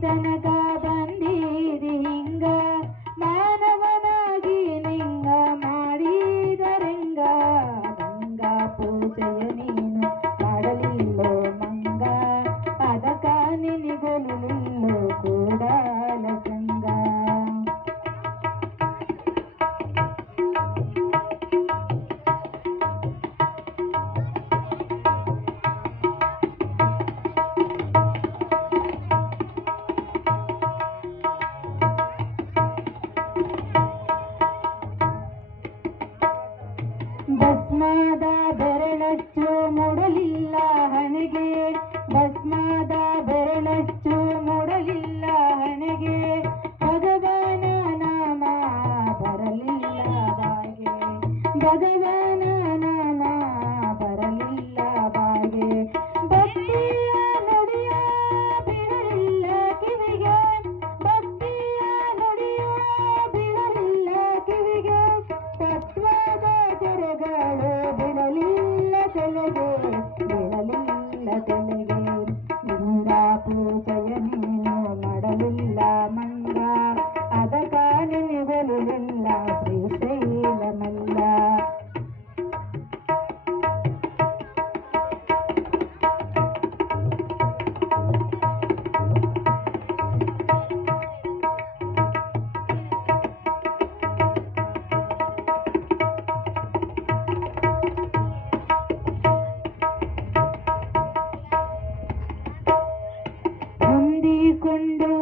ಮೈದನಗ பகவான் கொண்டோ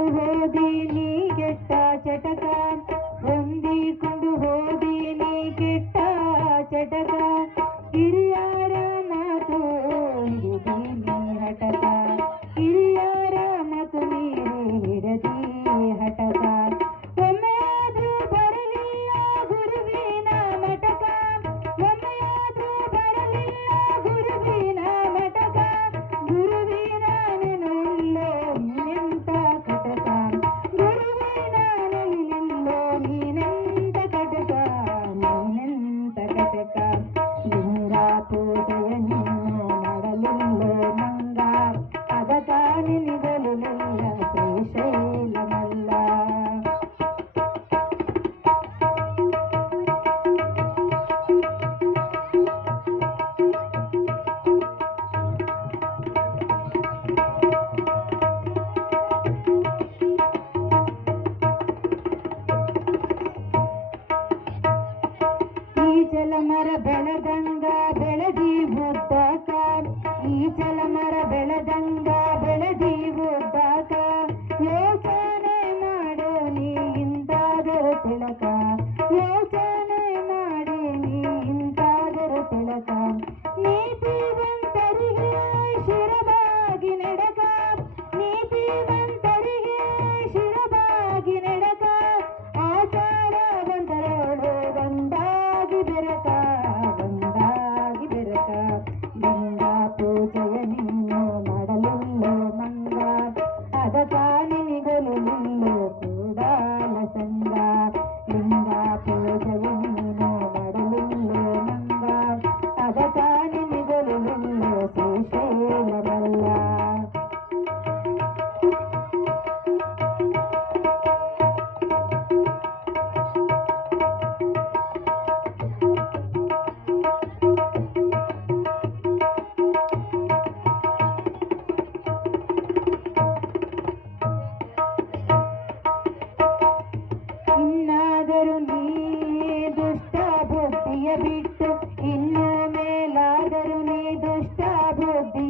பததான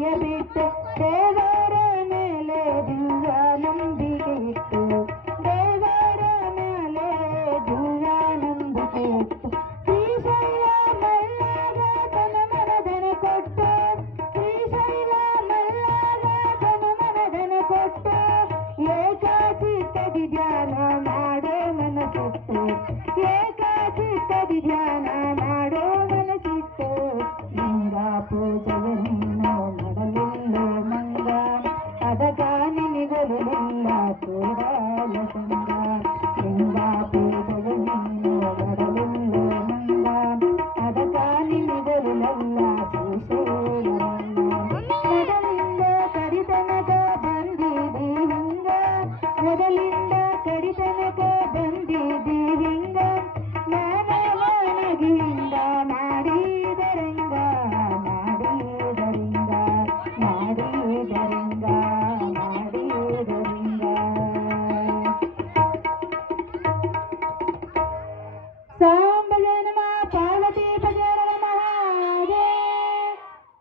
ஜெபித்த தேவா